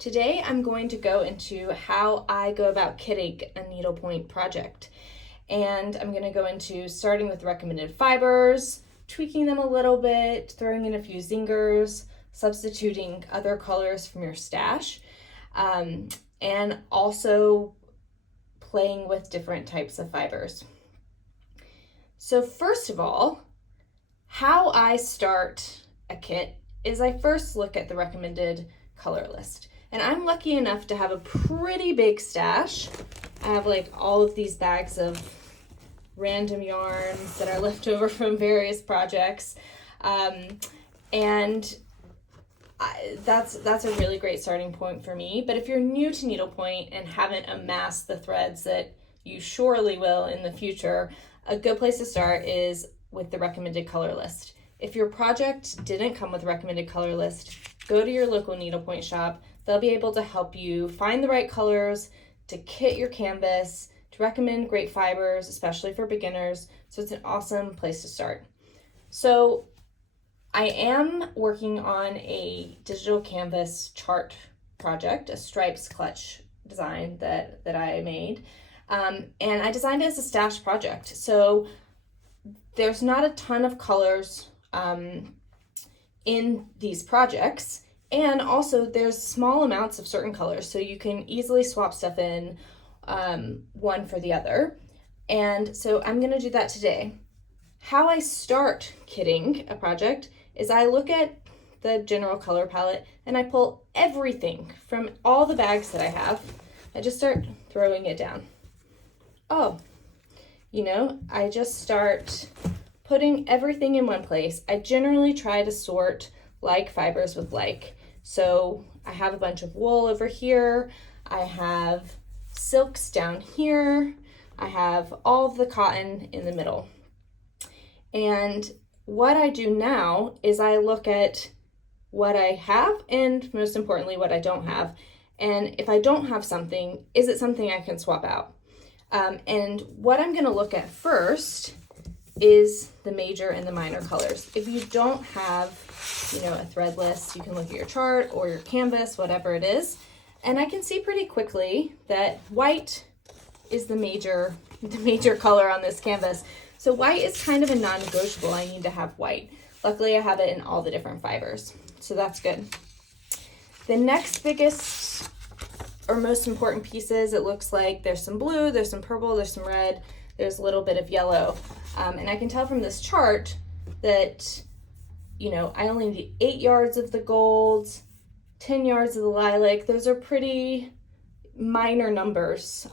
Today I'm going to go into how I go about kitting a needlepoint project. And I'm going to go into starting with recommended fibers, tweaking them a little bit, throwing in a few zingers, substituting other colors from your stash, and also playing with different types of fibers. So first of all, how I start a kit is I first look at the recommended color list. And I'm lucky enough to have a pretty big stash. I have like all of these bags of random yarns that are left over from various projects. And that's a really great starting point for me. But if you're new to needlepoint and haven't amassed the threads that you surely will in the future, a good place to start is with the recommended color list. If your project didn't come with a recommended color list, go to your local needlepoint shop. They'll be able to help you find the right colors, to kit your canvas, to recommend great fibers, especially for beginners. So it's an awesome place to start. So I am working on a digital canvas chart project, a stripes clutch design that I made. And I designed it as a stash project. So there's not a ton of colors in these projects. And also there's small amounts of certain colors, so you can easily swap stuff in one for the other. And so I'm gonna do that today. How I start kitting a project is I look at the general color palette and I pull everything from all the bags that I have. I just start throwing it down. I just start putting everything in one place. I generally try to sort like fibers with like. So I have a bunch of wool over here. I have silks down here. I have all of the cotton in the middle. And what I do now is I look at what I have and most importantly, what I don't have. And if I don't have something, is it something I can swap out? And what I'm gonna look at first is the major and the minor colors. If you don't have, a thread list, you can look at your chart or your canvas, whatever it is. And I can see pretty quickly that white is the major color on this canvas. So white is kind of a non-negotiable. I need to have white. Luckily, I have it in all the different fibers, so that's good. The next biggest or most important pieces, it looks like there's some blue, there's some purple, there's some red, there's a little bit of yellow. And I can tell from this chart that, I only need 8 yards of the gold, 10 yards of the lilac. Those are pretty minor numbers.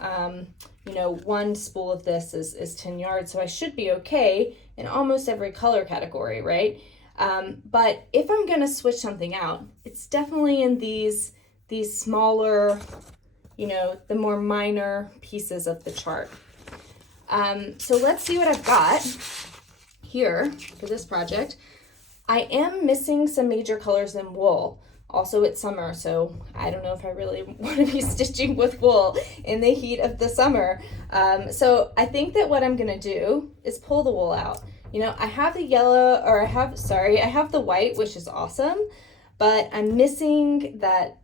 One spool of this is 10 yards, so I should be okay in almost every color category, right? But if I'm gonna switch something out, it's definitely in these smaller, the more minor pieces of the chart. So let's see what I've got here for this project. I am missing some major colors in wool. Also, it's summer, so I don't know if I really want to be stitching with wool in the heat of the summer. So I think that what I'm gonna do is pull the wool out. I have the yellow, I have the white, which is awesome, but I'm missing that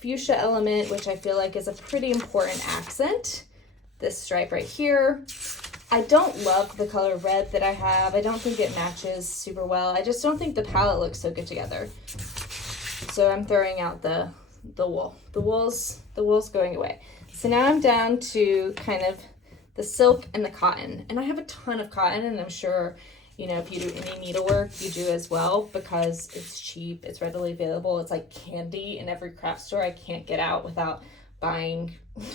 fuchsia element, which I feel like is a pretty important accent. This stripe right here. I don't love the color red that I have. I don't think it matches super well. I just don't think the palette looks so good together. So I'm throwing out the wool. The wool's going away. So now I'm down to kind of the silk and the cotton. And I have a ton of cotton, and I'm sure, if you do any needlework, you do as well, because it's cheap, it's readily available. It's like candy in every craft store. I can't get out without buying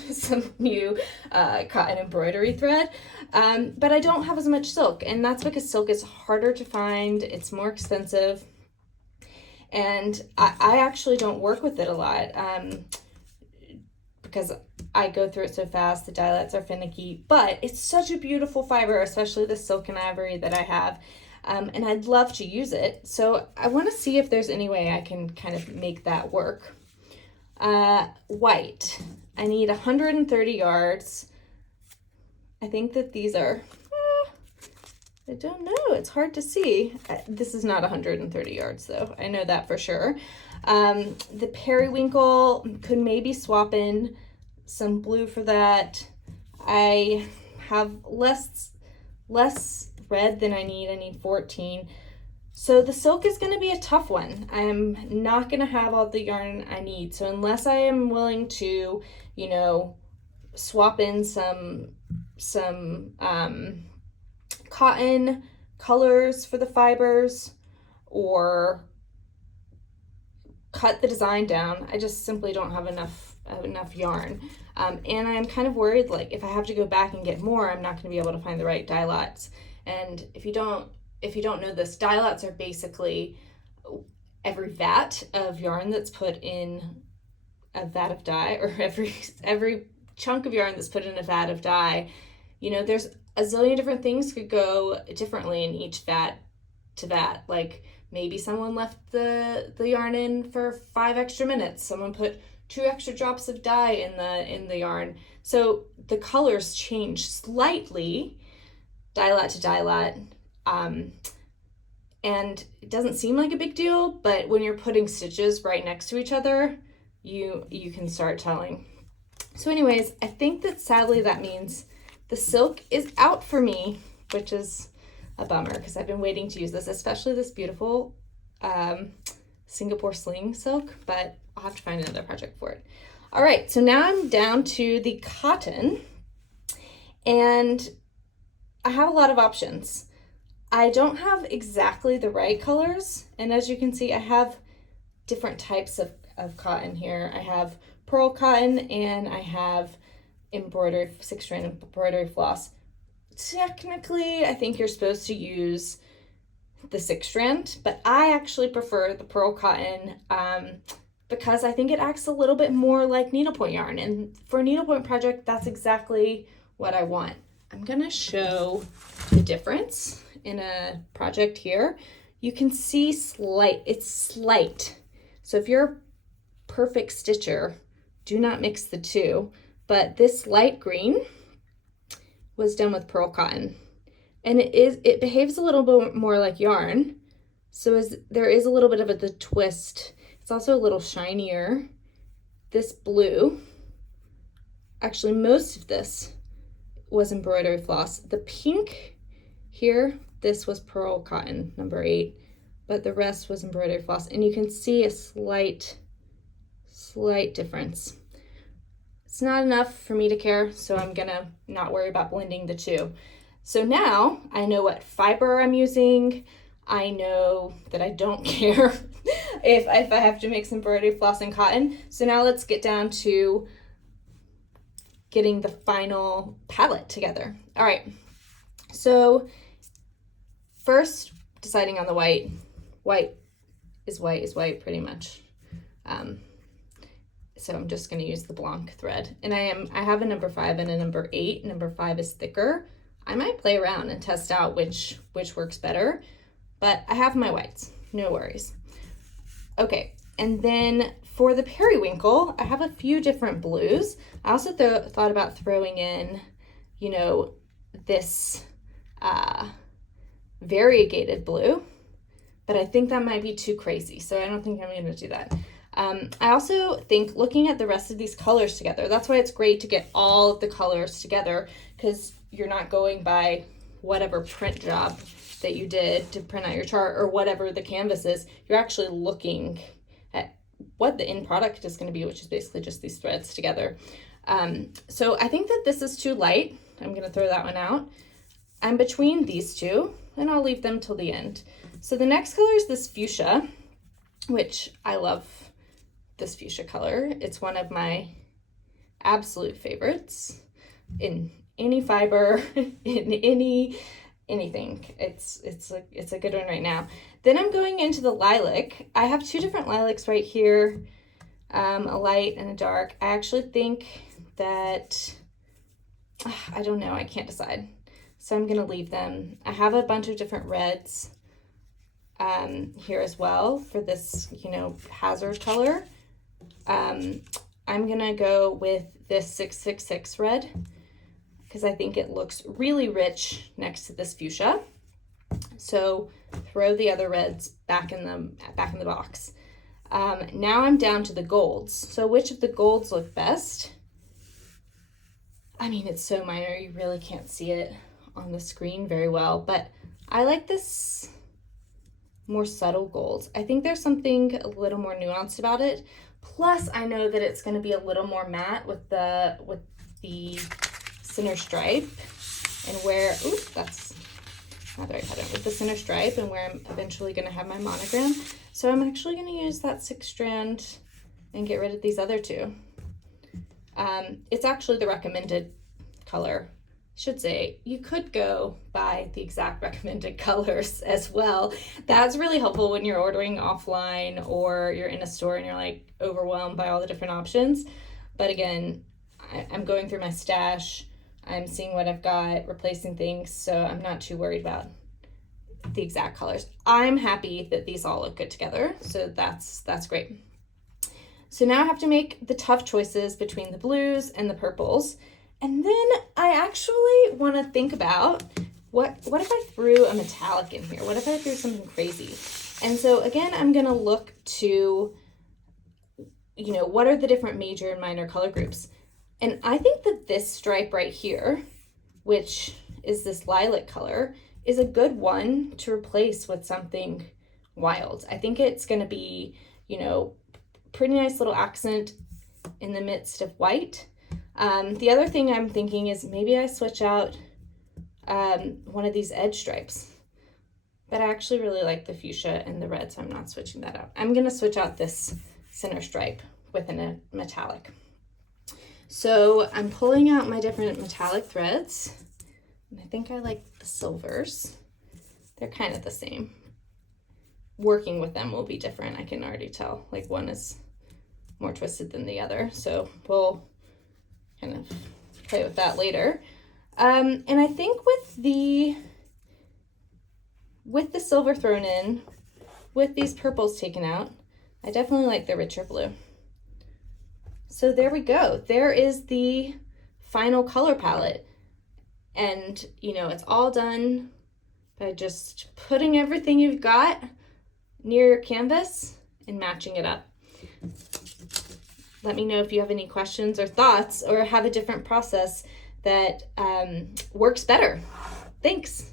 some new cotton embroidery thread. But I don't have as much silk, and that's because silk is harder to find, it's more expensive, and I actually don't work with it a lot because I go through it so fast, the dialettes are finicky, but it's such a beautiful fiber, especially the silk and ivory that I have, and I'd love to use it. So I want to see if there's any way I can kind of make that work. White. I need 130 yards. I think that these are I don't know. It's hard to see. This is not 130 yards, though. I know that for sure. The periwinkle, could maybe swap in some blue for that. I have less red than I need. I need 14. So the silk is going to be a tough one. I'm not going to have all the yarn I need. So unless I am willing to, you know, swap in some cotton colors for the fibers or cut the design down, I just simply don't have enough yarn. And I'm kind of worried, like, if I have to go back and get more, I'm not going to be able to find the right dye lots. And if you don't know this, dye lots are basically every vat of yarn that's put in a vat of dye, or every chunk of yarn that's put in a vat of dye. You know, there's a zillion different things could go differently in each vat to vat. Like, maybe someone left the yarn in for 5 extra minutes. Someone put 2 extra drops of dye in the yarn. So the colors change slightly, dye lot to dye lot. And it doesn't seem like a big deal, but when you're putting stitches right next to each other, you can start telling. So anyways, I think that sadly that means the silk is out for me, which is a bummer because I've been waiting to use this, especially this beautiful Singapore sling silk, but I'll have to find another project for it. All right, so now I'm down to the cotton, and I have a lot of options. I don't have exactly the right colors, and as you can see, I have different types of cotton here. I have pearl cotton and I have embroidery, 6-strand embroidery floss. Technically, I think you're supposed to use the 6-strand, but I actually prefer the pearl cotton because I think it acts a little bit more like needlepoint yarn, and for a needlepoint project, that's exactly what I want. I'm gonna show the difference in a project here. You can see it's slight. So if you're a perfect stitcher, do not mix the two. But this light green was done with pearl cotton, and it behaves a little bit more like yarn. So there is a little bit of the twist. It's also a little shinier. This blue, actually most of this was embroidery floss. The pink here, this was pearl cotton, number 8, but the rest was embroidery floss, and you can see a slight difference. It's not enough for me to care, so I'm gonna not worry about blending the two. So now I know what fiber I'm using. I know that I don't care if I have to mix embroidery floss and cotton. So now let's get down to getting the final palette together. All right, so first deciding on the white. White is white pretty much. So I'm just gonna use the Blanc thread. And I have a number 5 and a number 8. Number 5 is thicker. I might play around and test out which works better, but I have my whites, no worries. Okay, and then for the periwinkle, I have a few different blues. I also thought about throwing in, you know, this variegated blue, but I think that might be too crazy, so I don't think I'm gonna do that. I also think looking at the rest of these colors together, that's why it's great to get all of the colors together, because you're not going by whatever print job that you did to print out your chart or whatever the canvas is. You're actually looking at what the end product is going to be, which is basically just these threads together. So I think that this is too light. I'm going to throw that one out. I'm between these two, and I'll leave them till the end. So the next color is this fuchsia, which I love this fuchsia color. It's one of my absolute favorites in any fiber, in anything. It's a good one right now. Then I'm going into the lilac. I have 2 different lilacs right here, a light and a dark. I actually think that, I don't know, I can't decide. So I'm gonna leave them. I have a bunch of different reds here as well for this, you know, hazard color. I'm gonna go with this 666 red because I think it looks really rich next to this fuchsia. So throw the other reds back in the box. Now I'm down to the golds. So which of the golds look best? I mean, it's so minor, you really can't see it on the screen very well, but I like this more subtle gold. I think there's something a little more nuanced about it. Plus, I know that it's going to be a little more matte with the center stripe, and where, oops, that's not the right pattern, with the center stripe and where I'm eventually going to have my monogram. So I'm actually going to use that 6 strand and get rid of these other 2. It's actually the recommended color. I should say, you could go by the exact recommended colors as well. That's really helpful when you're ordering offline or you're in a store and you're like overwhelmed by all the different options. But again, I'm going through my stash. I'm seeing what I've got, replacing things, so I'm not too worried about the exact colors. I'm happy that these all look good together, so that's great. So now I have to make the tough choices between the blues and the purples. And then I actually want to think about what if I threw a metallic in here? What if I threw something crazy? And so again, I'm going to look to, you know, what are the different major and minor color groups? And I think that this stripe right here, which is this lilac color, is a good one to replace with something wild. I think it's going to be, you know, pretty nice little accent in the midst of white. The other thing I'm thinking is maybe I switch out one of these edge stripes, but I actually really like the fuchsia and the red, so I'm not switching that out. I'm going to switch out this center stripe with a metallic. So I'm pulling out my different metallic threads, and I think I like the silvers. They're kind of the same. Working with them will be different. I can already tell, like one is more twisted than the other, so we'll kind of play with that later. And I think with the silver thrown in, with these purples taken out, I definitely like the richer blue. So there we go. There is the final color palette. And, you know, it's all done by just putting everything you've got near your canvas and matching it up. Let me know if you have any questions or thoughts or have a different process that works better. Thanks.